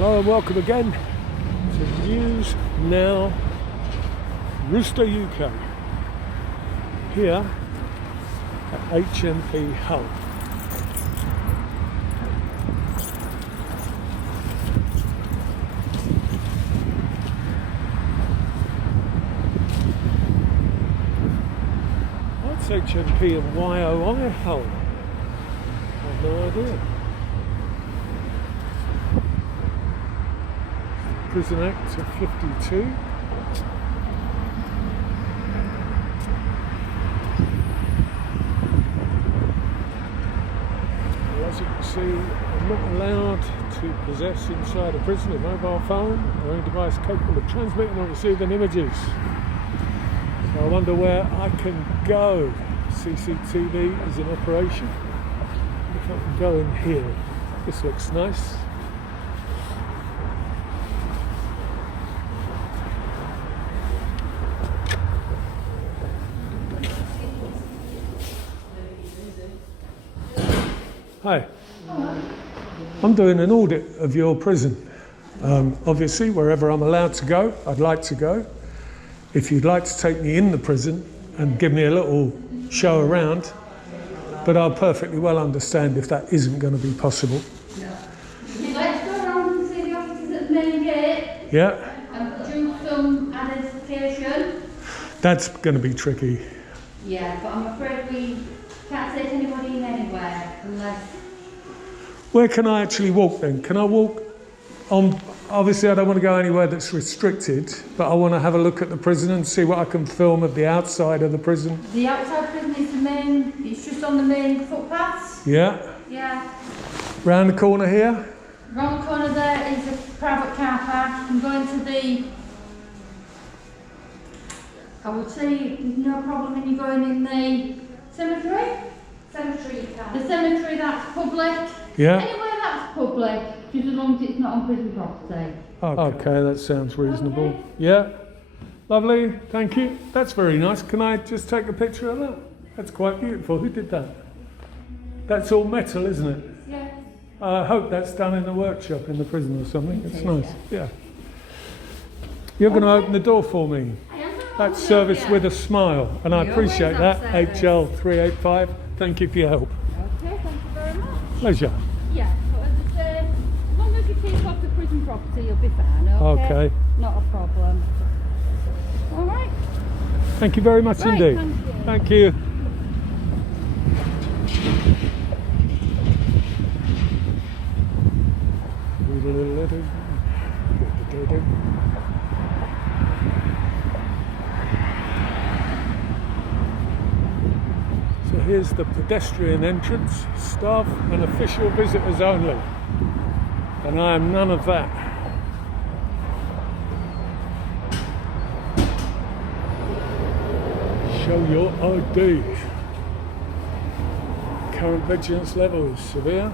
Hello and welcome again to News Now Rooster UK here at HMP Hull. What's HMP and YOI Hull? I've no idea. Prison Act of 52. Well, as you can see, I'm not allowed to possess inside a prison a mobile phone or any device capable of transmitting or receiving images. So I wonder where I can go. CCTV is in operation. If I can go in here, this looks nice. Hi, I'm doing an audit of your prison. Obviously, wherever I'm allowed to go, I'd like to go. If you'd like to take me in the prison and give me a little show around, but I'll perfectly well understand if that isn't going to be possible. Let's go around and see the officers at the main gate. Yeah. And produce some identification. That's going to be tricky. Yeah, but I'm afraid we can't take anybody in anywhere unless... Where can I actually walk then? Can I walk on? Obviously I don't want to go anywhere that's restricted, but I want to have a look at the prison and see what I can film of the outside of the prison. The outside prison is the main, it's just on the main footpaths. Yeah. Yeah. Round the corner here? Round the corner there is a private car park. I'm going to the... I would say there's no problem in you going in the cemetery. Cemetery, the cemetery, that's public. Yeah. Anywhere that's public, just as long as it's not on prison property. Okay, that sounds reasonable. Okay. Yeah. Lovely, thank you. That's very nice. Can I just take a picture of that? That's quite beautiful. Who did that? That's all metal, isn't it? Yeah. I hope that's done in the workshop in the prison or something. It's nice. Yeah. You're going to open the door for me. That's service with a smile, and I appreciate that. HL 385. Thank you for your help. Okay, thank you very much. Pleasure. Yeah, but as I say, as long as you keep off the prison property, you'll be fine, okay? Okay. Not a problem. All right. Thank you very much Right, indeed. thank you. Thank you. So here's the pedestrian entrance, staff and official visitors only. And I am none of that. Show your ID. Current vigilance level is severe.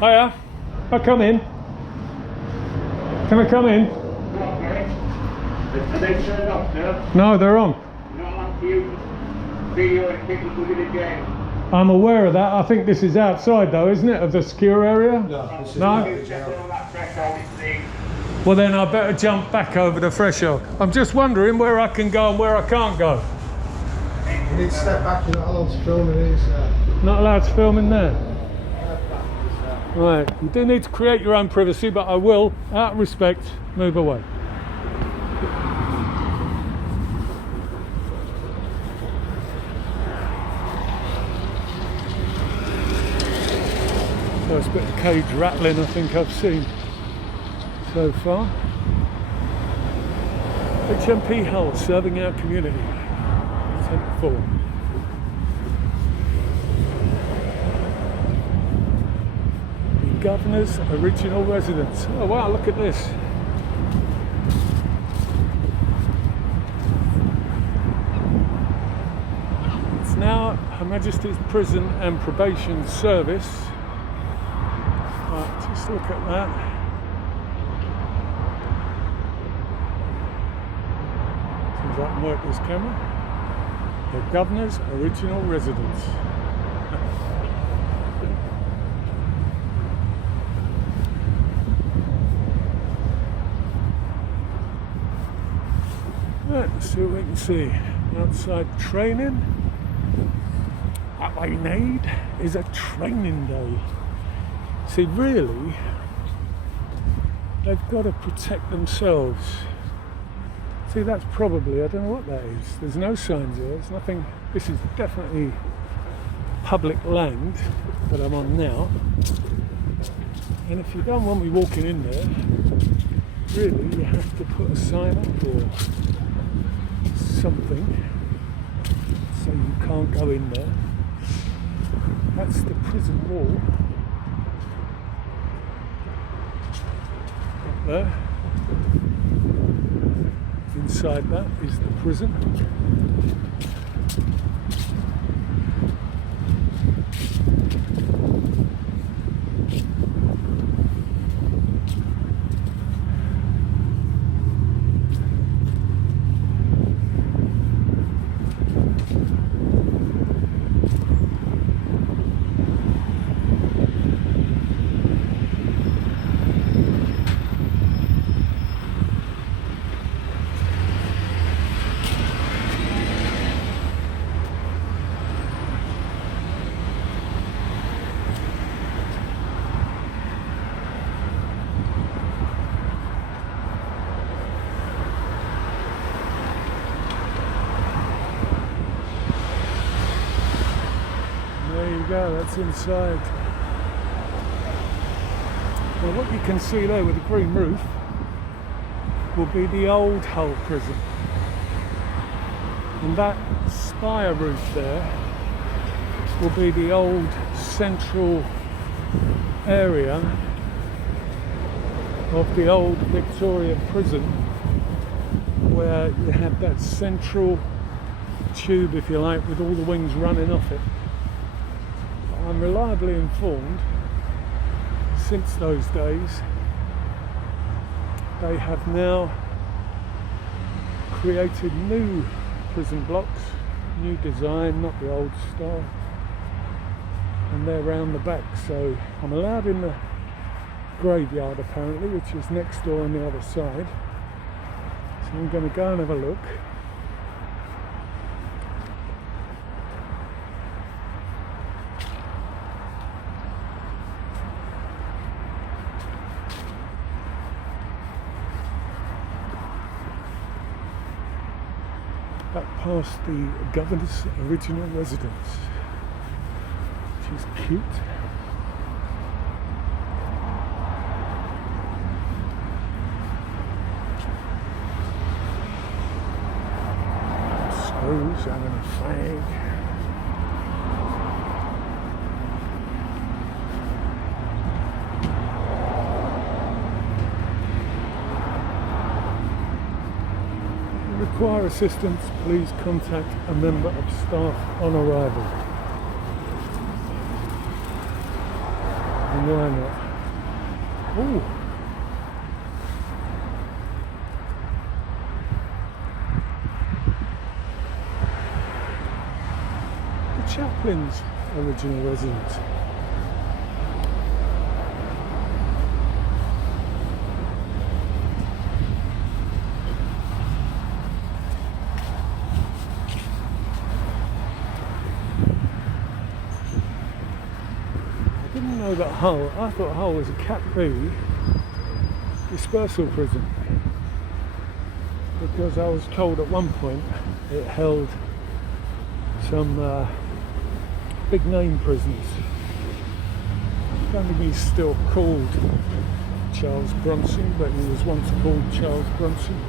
Hiya, I'll come in. Can I come in? Are they turned off, sir? No, they're on. Not allowed to use video and people to the jail. I'm aware of that. I think this is outside though, isn't it, of the secure area? No, this is No? the jail. On that threshold, it's the... Well then I better jump back over the threshold. I'm just wondering where I can go and where I can't go. You need to step back, you're not allowed to film in these. Not allowed to film in there. Right, you do need to create your own privacy, but I will, out of respect, move away. First bit of cage rattling I think I've seen so far. HMP Hull, serving our community. 10-4. The Governor's original residence. Oh wow, look at this. It's now Her Majesty's Prison and Probation Service. Right, just look at that. Seems I can work this camera. The Governor's original residence. Let's see what we can see. Outside training. What we need is a training day. See, really, they've got to protect themselves. See, that's probably, I don't know what that is. There's no signs here, there's nothing. This is definitely public land that I'm on now. And if you don't want me walking in there, really you have to put a sign up or something so you can't go in there. That's the prison wall. Up there. Inside that is the prison. Go, that's inside. Now what you can see there with the green roof will be the old Hull prison, and that spire roof there will be the old central area of the old Victorian prison, where you had that central tube, if you like, with all the wings running off it. I'm reliably informed, since those days, they have now created new prison blocks, new design, not the old style, and they're round the back. So I'm allowed in the graveyard apparently, which is next door on the other side. So I'm going to go and have a look. Past the governor's original residence, which is cute. Screws having a fag. Require assistance, please contact a member of staff on arrival. And why not? Ooh. The chaplain's original residence. That Hull, I thought Hull was a Cat B dispersal prison, because I was told at one point it held some big name prisoners. I don't think he's still called Charles Bronson, but he was once called Charles Bronson.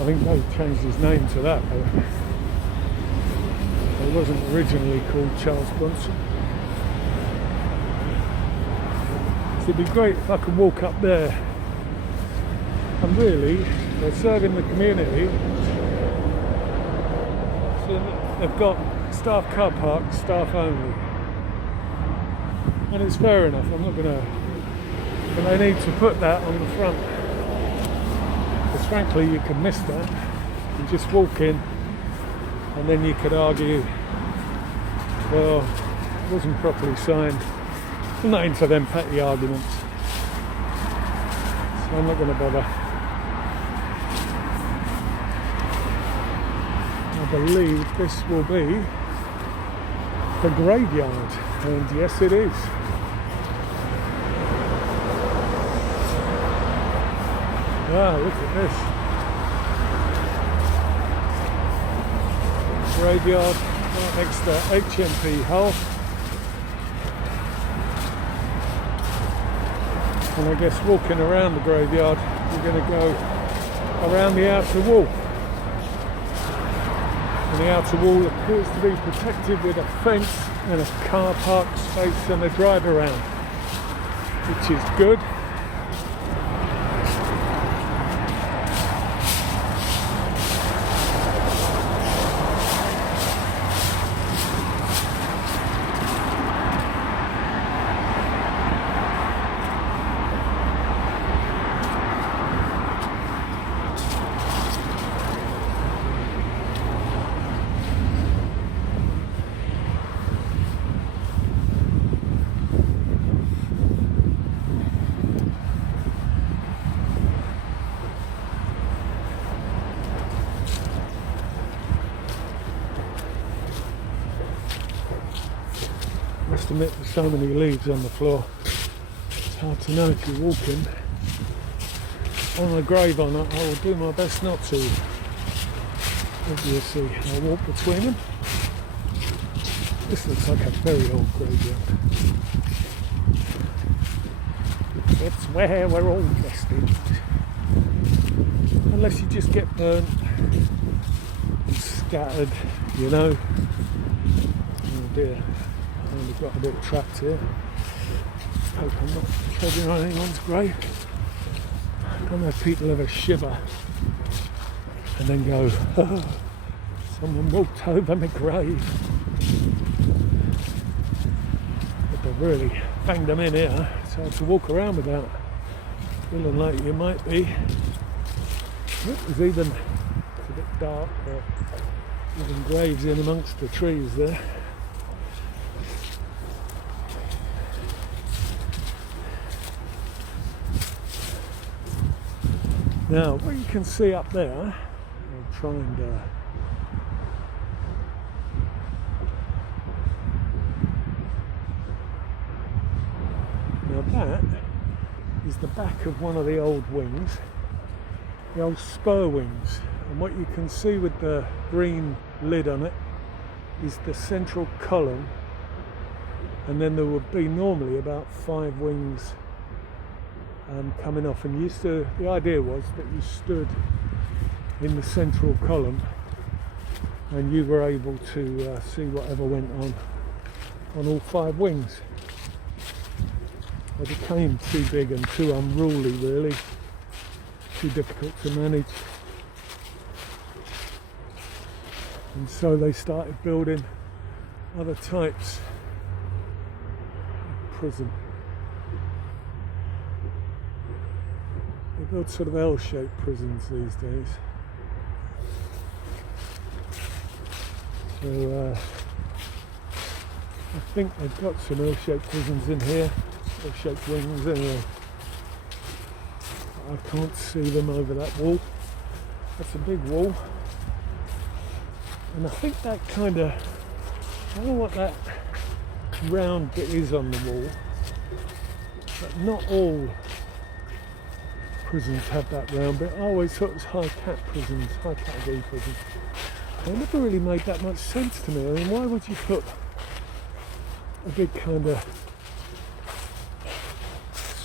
I think they changed his name to that, but he wasn't originally called Charles Bronson. It'd be great if I could walk up there, and really they're serving the community, so they've got staff car park, staff only, and it's fair enough. I'm not gonna, but they need to put that on the front, because frankly you can miss that. You just walk in and then you could argue, well, it wasn't properly signed. I'm not into them petty arguments, so I'm not going to bother. believe this will be the graveyard, and yes it is. Wow, look at this. Graveyard right next to HMP Hull. And I guess walking around the graveyard, we're going to go around the outer wall. And the outer wall appears to be protected with a fence and a car park space and a drive around, which is good. Must admit, there's so many leaves on the floor, it's hard to know if you're walking on a grave or not. I will do my best not to. Obviously, I'll walk between them. This looks like a very old graveyard. It's where we're all destined. Unless you just get burnt and scattered, you know. Oh dear. I've got a bit trapped here. Hope I'm not treading on anyone's grave. I don't know if people ever shiver and then go, oh, someone walked over my grave. But they've really banged them in here. It's hard to walk around without feeling like you might be. It's a bit dark, but even graves in amongst the trees there. Now, what you can see up there, I'll try and now that is the back of one of the old wings, the old spur wings, and what you can see with the green lid on it is the central column, and then there would be normally about 5 wings coming off, and the idea was that you stood in the central column and you were able to see whatever went on all 5 wings. They became too big and too unruly, really, too difficult to manage, and so they started building other types of prison. They build sort of L-shaped prisons these days. So I think they've got some L-shaped prisons in here, L-shaped wings anyway. I can't see them over that wall. That's a big wall. And I think that kind of, I don't know what that round bit is on the wall, but not all prisons have that round bit. I always thought it was high category prisons. It never really made that much sense to me. I mean, why would you put a big kind of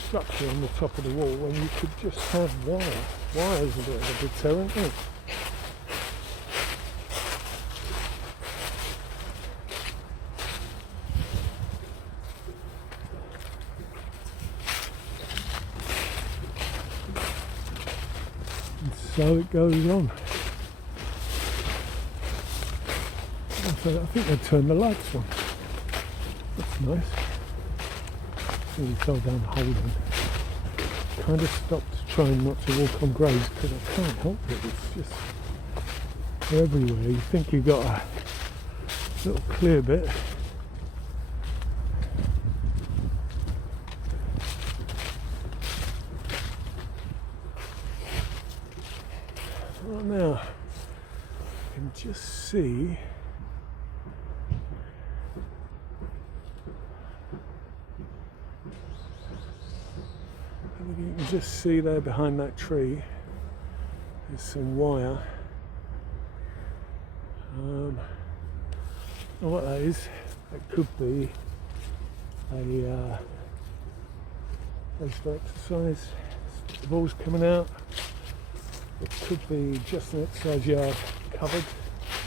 structure on the top of the wall when you could just have wire? Wire is a bit of a deterrent, isn't it? So it goes on. I think they turned the lights on. That's nice. Really fell down the hole then. Kind of stopped trying not to walk on graves because I can't help it. It's just they're everywhere. You think you've got a little clear bit. Right now, can just see you can just see there behind that tree there's some wire. I don't know what that is. It could be a place for exercise. The ball's coming out. It could be just an exercise yard covered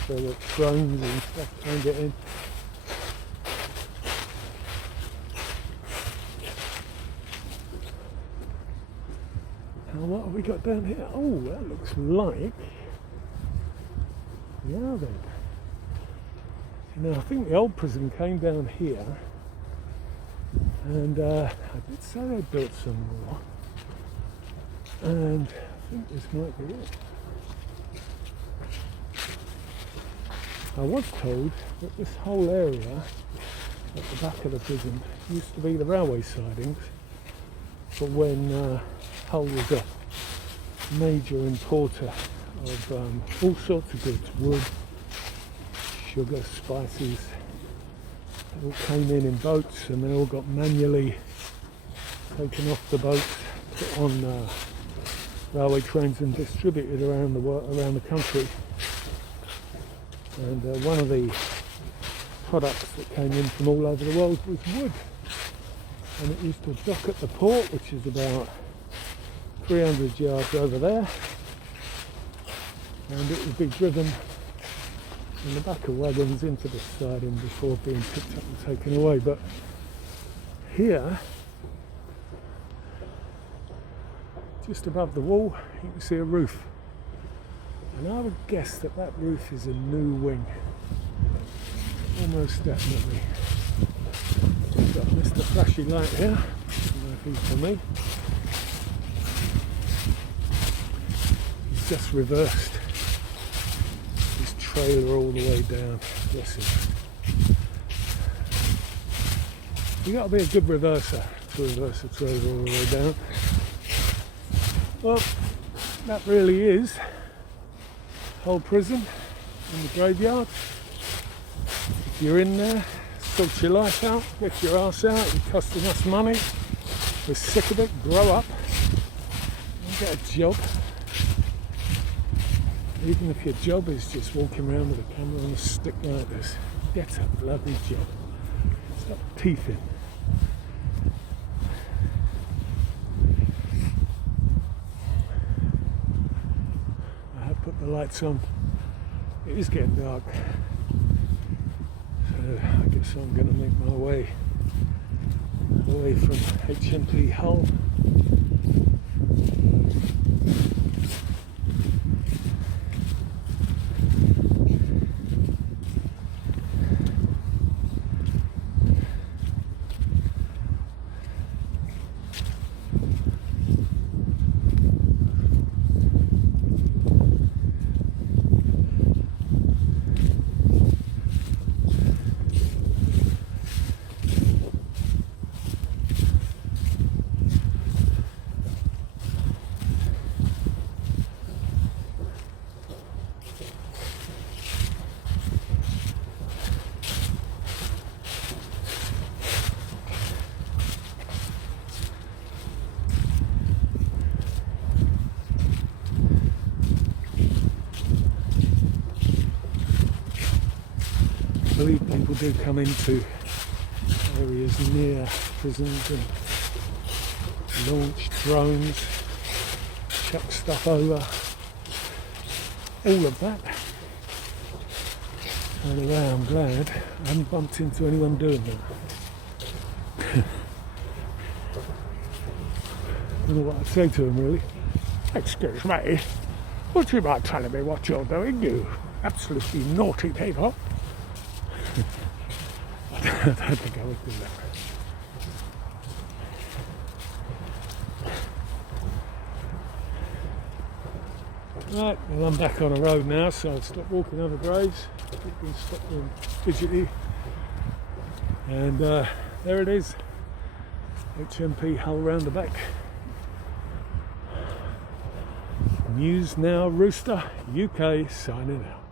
so that drones and stuff can't get in. Now what have we got down here? Oh, that looks like the Audit. Now I think the old prison came down here, and I did say they built some more, and I think this might be it. I was told that this whole area at the back of the prison used to be the railway sidings, but when Hull was a major importer of all sorts of goods, wood, sugar, spices, they all came in boats, and they all got manually taken off the boats, put on railway trains and distributed around the country. And one of the products that came in from all over the world was wood, and it used to dock at the port, which is about 300 yards over there, and it would be driven in the back of wagons into the siding before being picked up and taken away. But here, just above the wall, you can see a roof, and I would guess that that roof is a new wing, almost definitely. We've got Mr. Flashy Light here, I don't know if he's for me. He's just reversed his trailer all the way down. Bless him. You got to be a good reverser to reverse a trailer all the way down. Well, that really is Hull prison in the graveyard. If you're in there, sort your life out, get your arse out, you're costing us money, we're sick of it, grow up and get a job. Even if your job is just walking around with a camera on a stick like this, get a bloody job. Stop teething. I have put the lights on. It is getting dark, so I guess I'm going to make my way away from HMP Hull. I believe people do come into areas near prisons and launch drones, chuck stuff over, all of that. Anyway, I'm glad I haven't bumped into anyone doing that. I don't know what I'd say to them really. Excuse me, would you mind telling me what you're doing, you absolutely naughty people? I don't think I would do that. Right, well I'm back on the road now, so I'll stop walking over graves. Keep being stopped and fidgety. And there it is, HMP Hull round the back. News Now Rooster UK signing out.